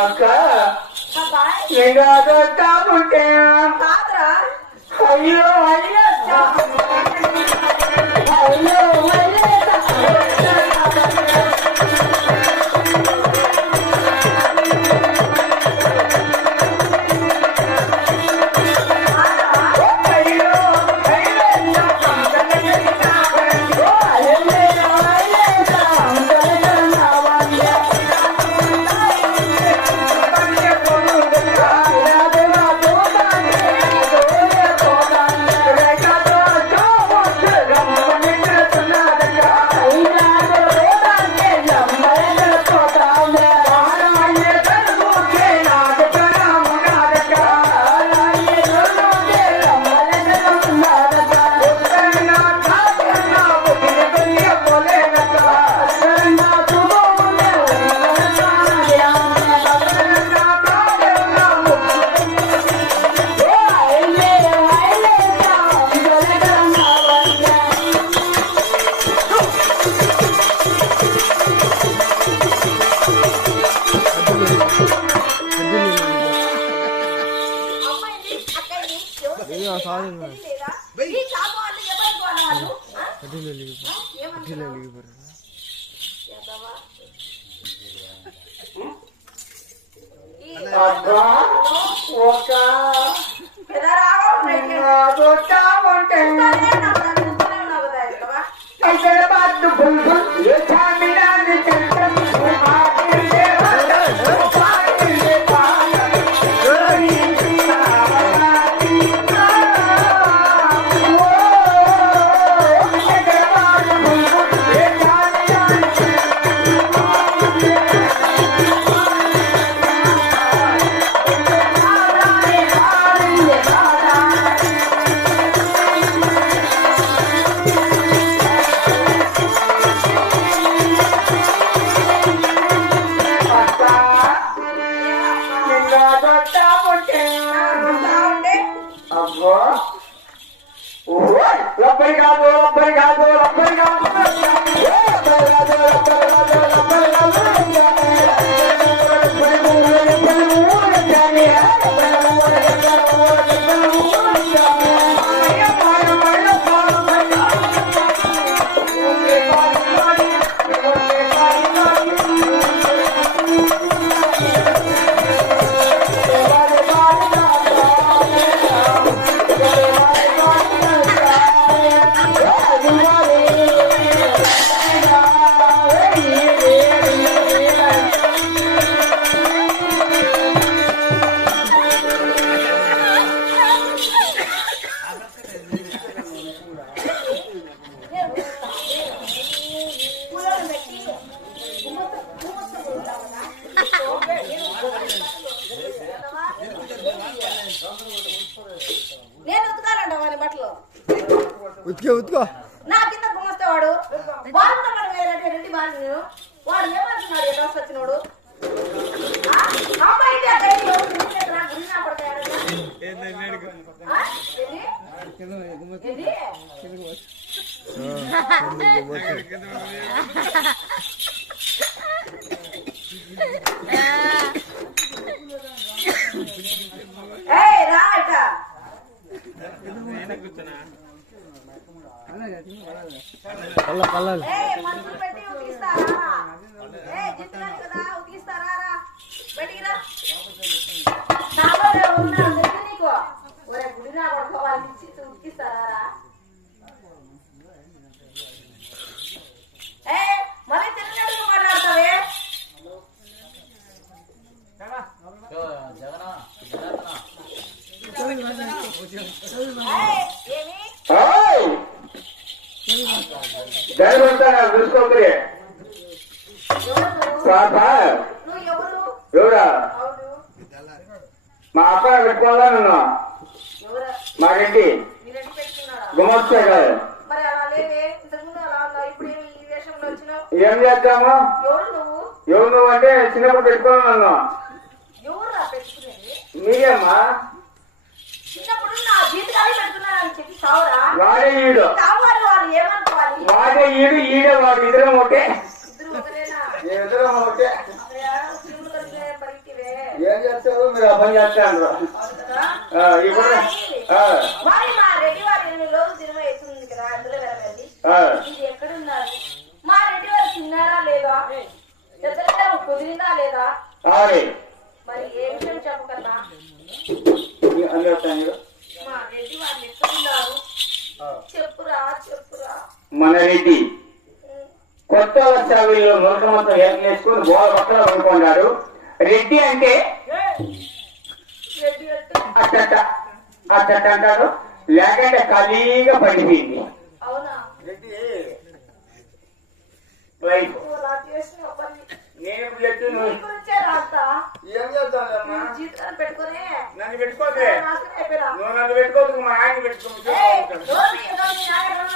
అక్క ఎగాదొట్టాముంటే అయ్యో అయ్యో అయ్యో ఉతుకో నా కింద గుమ్మస్తావాడు బాగుంటాడు రెడ్డి బాగా వాడు ఏమంటున్నాడు డ్రెస్ వచ్చినోడు రాట పల్ల నీకు ఒరే గుడి నా కొడుకు వాళ్ళు ఇచ్చి ఉడికిస్తారా ఏ మళ్ళీ తిరిగినట్టుగా మాట్లాడతావే ఏమి చూసుకోండి నువ్వు ఎవరు ఎవరా అవును మా అక్క పెట్టుకోవాలా నన్ను ఎవరా మాకేంటి మీరెందుకు పెట్టుకున్నారా గుమొచ్చే కాదు మరి అలా లేదే ఇంతకుముందు అలా ఉందా ఇప్పుడు ఈ వేషంలో వచ్చినావు ఏం చేద్దాము ఎవరు నువ్వు ఎవరు నువ్వు అంటే చిన్నప్పుడు పెట్టుకోవాలి నన్ను ఎవరురా పెట్టుకునేది మీరేమ్మా చిన్నప్పుడు నా జీవితాలు పెడుతున్నానని చెప్పి సావురా వాడే ఈడు కావాలి వాళ్ళు ఏమనుకోవాలి వాడే ఈడు ఈడే వాడు ఇద్దరం ఒకటే ఇద్దరు ఒకరేనా ఇద్దరం ఒకటే అప్పుడే శివుడు కలిగే పరిస్థితివే ఏం చేస్తారు మీరు ఆ పని చేస్తారు అవును కదా ఇప్పుడు మరి మా రెడ్డి వారు 8 రోజులు సినిమా వేస్తుంది కదా అందులో వెళ్ళండి ఇది ఎక్కడున్నారు మా రెడ్డి వారు తిన్నారా లేదా ఎదురుగా కుదిరిందా లేదా మరి ఏ విషయం చెప్పకన్నా మా రెడ్డి వారు ఎక్కడున్నారు చెప్పురా చెప్పురా మన రెడ్డి కొత్త వస్త్రావిలో నూతనంతో వేసుకుని బోల పక్కన పడుకున్నాడు రెడ్డి అంటే రెడ్డి అంటే అట్టట అట్టట అంటాడు లేకంటే ఖాళీగా పడిపోయింది అవునా రెడ్డి వైఫ్ అలా చేసిన పని నేను చెప్తే నీ గురించే రాస్తా ఏం చేద్దామమ్మా జీతాలు పెట్టుకుని నన్ను పెట్టుకోతే నాశనం అయిపోయినా నువ్వు నన్ను పెట్టుకోదు మా ఆయన పెట్టుకో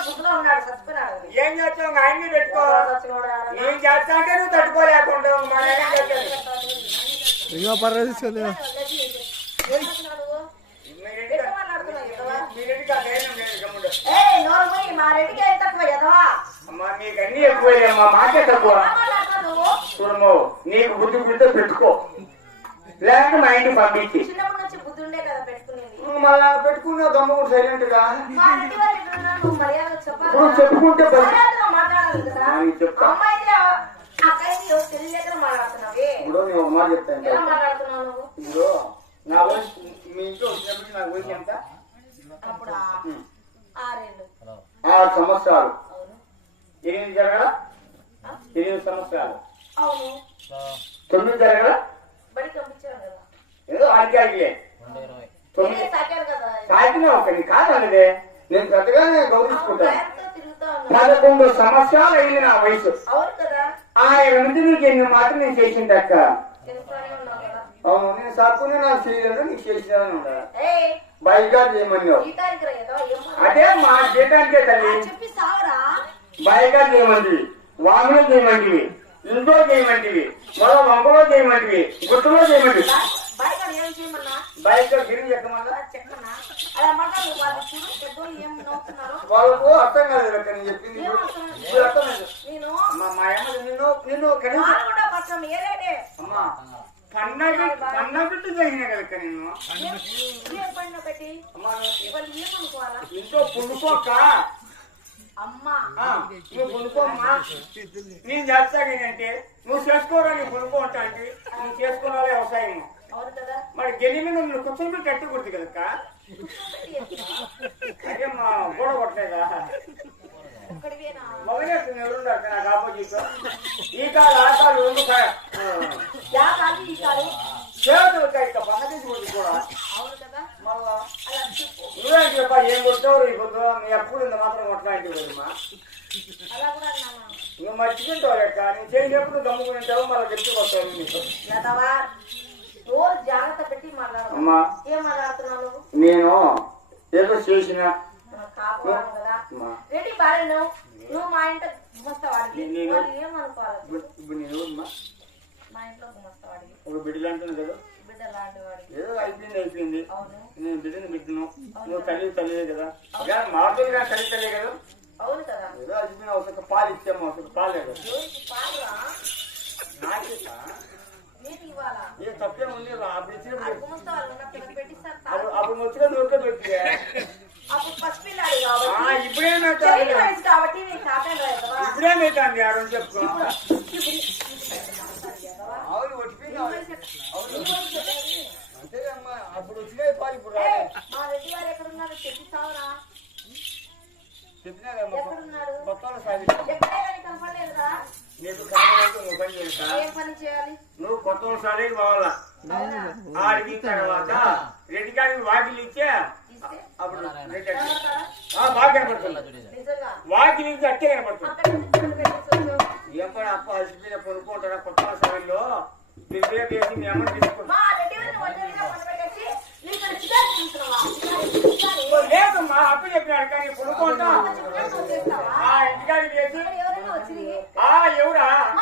బుద్ధిలో ఉన్నాడు చచ్చిపోయినాడు ఏం చేస్తావు ఆయన్ని పెట్టుకో నేను చేస్తా అంటే నువ్వు తట్టుకోలేకుండా మా ఆయన చేస్తాను ఇంకా పర్లేదు తీసుకుంది మా రెడ్డికి ఎంత తక్కువ ఎదవా అమ్మా నీకు అన్ని ఎక్కువయ్యమ్మా మాకే తక్కువ చూడము నీకు బుద్ధి బుద్ధితో పెట్టుకో లేకపోతే మా ఇంటికి పంపించి చిన్నప్పటి నుంచి బుద్ధి ఉండే కదా పెట్టుకునేది మళ్ళా పెట్టుకున్నా దమ్ము కూడా సైలెంట్ గా మా రెడ్డి వారు ఎక్కడున్నా నువ్వు మర్యాద చెప్పాలి నువ్వు చెప్పుకుంటే మర్యాదగా మాట్లాడాలి కదా నీకు చెప్తా అమ్మాయితే అక్కడికి తెలియ దగ్గర మాట్లాడుతున్నావే ఇప్పుడు నేను ఒక మాట చెప్తాను ఎలా మాట్లాడుతున్నావు నువ్వు ఇప్పుడు నా వయసు మీ ఇంట్లో వచ్చినప్పటికి నాకు వయసు ఎంత అప్పుడు 6 ఏళ్ళు 6 సంవత్సరాలు అవును 8 జరగడా 8 సంవత్సరాలు అవును 9 జరగడా బడికి పంపించాను కదా ఏదో ఆడికాడిలే నేనే సాకాను కదా సాగిన ఒకటి కాదన్నదే నేను పెద్దగానే గౌరవించుకుంటాను ప్రయాణంతో తిరుగుతా ఉన్నా 11 సంవత్సరాలు అయింది నా వయసు అవును కదా ఆయన నుంచి నీకు ఎన్ని మాటలు నేను చేసింది అక్క తెలుసుకునే ఉన్నావు కదా అవును నేను సాకునే నాకు చేయలేదు నీకు చేసినాను ఉండాలి ఏయ్ బయటగా చేయమన్నావు ఈ తారీఖు ఏదో ఏమో అదే మా జీతానికే తల్లి చెప్పి సావరా బయటగా చేయమంటివి వాములో చేయమంటివి ఇంట్లో చేయమంటివి మరో వంకలో చేయమంటివి గుట్టలో చేయమంటివి బయట ఏం చేయమన్నా బయట గిరి ఎక్కమన్నా చెప్పమన్నా అలా మాట్లాడు వాళ్ళు చూడు పెద్దోళ్ళు ఏం నవ్వుతున్నారు వాళ్ళకు అర్థం కాలేదు అక్క నేను చెప్పింది ఏం ఇప్పుడు. అర్థం ఇప్పుడు అర్థమైంది నేను మా అమ్మ నిన్ను కనీసం వాళ్ళు కూడా పట్టం ఏరేడే అమ్మా పన్నగట్టు జరిగిన కదక్క నేను ఏం పడిన పెట్టి అమ్మా వాళ్ళు ఏమనుకోవాలా ఇంట్లో పుండుకోక అమ్మా నువ్వు పుండుకోమ్మా నేను చేస్తానంటే నువ్వు చేసుకోరా నీ పుండుకో ఉంటా అంటే నువ్వు చేసుకోవాలా వ్యవసాయం అవును కదా మరి గెలి మీద నువ్వు కూర్చొని కట్టకూడదు కదక్క అదే మా గోడ కొట్టలేదా ఒక్కడివేనా మొదలెట్టు ఎవరుండక్క నాకు ఆపోజిట్ ఈ కాదు ఆ కాదు రెండు యా కాదు ఈ కాదు చేతులు ఇక పన్నది కూడా అవును కదా మళ్ళా అలా చెప్పు నువ్వే చెప్పా ఏం కొట్టావు ఈ పొద్దు నీ ఎప్పుడు ఇంత మాత్రం కొట్టడానికి కదమ్మా అలా కూడా అన్నామా నువ్వు మర్చిపోతావు లెక్క నేను చేసినప్పుడు దమ్ముకుంటావు మళ్ళీ గట్టి కొట్టావు నీకు లతవా రోజు జాగ్రత్త పెట్టి మాట్లాడవు అమ్మా ఏం మాట్లాడుతున్నావు నువ్వు నేను ఏదో చేసిన కాపురాను కదా అమ్మా రెడీ భార్య నువ్వు మా ఇంట గుమస్తావాడికి నేను- వాళ్ళు ఏమనుకోవాలి ఇప్పుడు నేను అమ్మా మా ఇంట్లో గుమస్తావాడికి ఒక బిడ్డలు అంటుంది కదా బిడ్డ లాంటి వాడికి ఏదో అయిపోయింది అవును నేను బిడ్డను బిడ్డను నువ్వు తల్లిదే కదా మాటలుగా తల్లి కదా అవును కదా ఏదో అయిపోయిన ఒక పాలు ఇచ్చాము ఒక పాలు లేదు ఎవరికి పాలురా నాకేసా నేను ఇవ్వాలా ఏ తప్పే ఉంది అప్పుడు ఇచ్చినప్పుడు గుమస్తావాళ్ళు ఉన్నప్పుడు పెట్టిస్తారు అప్పుడు ముచ్చుగా నూరుగా దొరికితే అప్పుడు ఫస్ట్ పిల్లాడి కాబట్టి ఇప్పుడేమైతే చెవిటి వయసు కాబట్టి నేను కాపాడు కదా ఇప్పుడేమైతే ఆడ చెప్పుకో అవును వయసు అంతే అమ్మా అప్పుడు వచ్చినాయి పాలు ఇప్పుడు ఏయ్, మా రెడ్డి వారు ఎక్కడున్నారు చెప్పిస్తావురా చెప్పినా ఎక్కడున్నాడు మొత్తం సాగి ఎక్కడే కానీ కనపడలేదురా నీకు కావాలంటే నువ్వు పని చేస్తా ఏం పని చేయాలి నువ్వు కొత్త సారి పోవాలా ఆడికి తర్వాత రెడ్డి గారికి వాకిలు ఇచ్చే ఇస్తే అప్పుడు రెడ్డి కనపడతాడా? బాగా కనపడుతుంది నిజంగా వాకిలి నుంచి అట్టే కనపడుతుంది అక్కడ నుంచి ఇక్కడ పెట్టేసి వచ్చావు. ఎప్పుడు అప్ప అలసిపోయిన కొనుక్కుంటారా కొత్త సారిలో తిరిగే వేసి మీ అమ్మని తీసుకుంటా మా రెడ్డి వారిని ఒంటరిగా పండబెట్టేసి నీకు చికెన్ చూస్తున్నావా లేదమ్మా అప్పు చెప్పినాడు కానీ కొనుక్కుంటా చికెన్ చేస్తావా ఇంటికాడికి వేసి ఎవరైనా వచ్చింది ఎవరా మా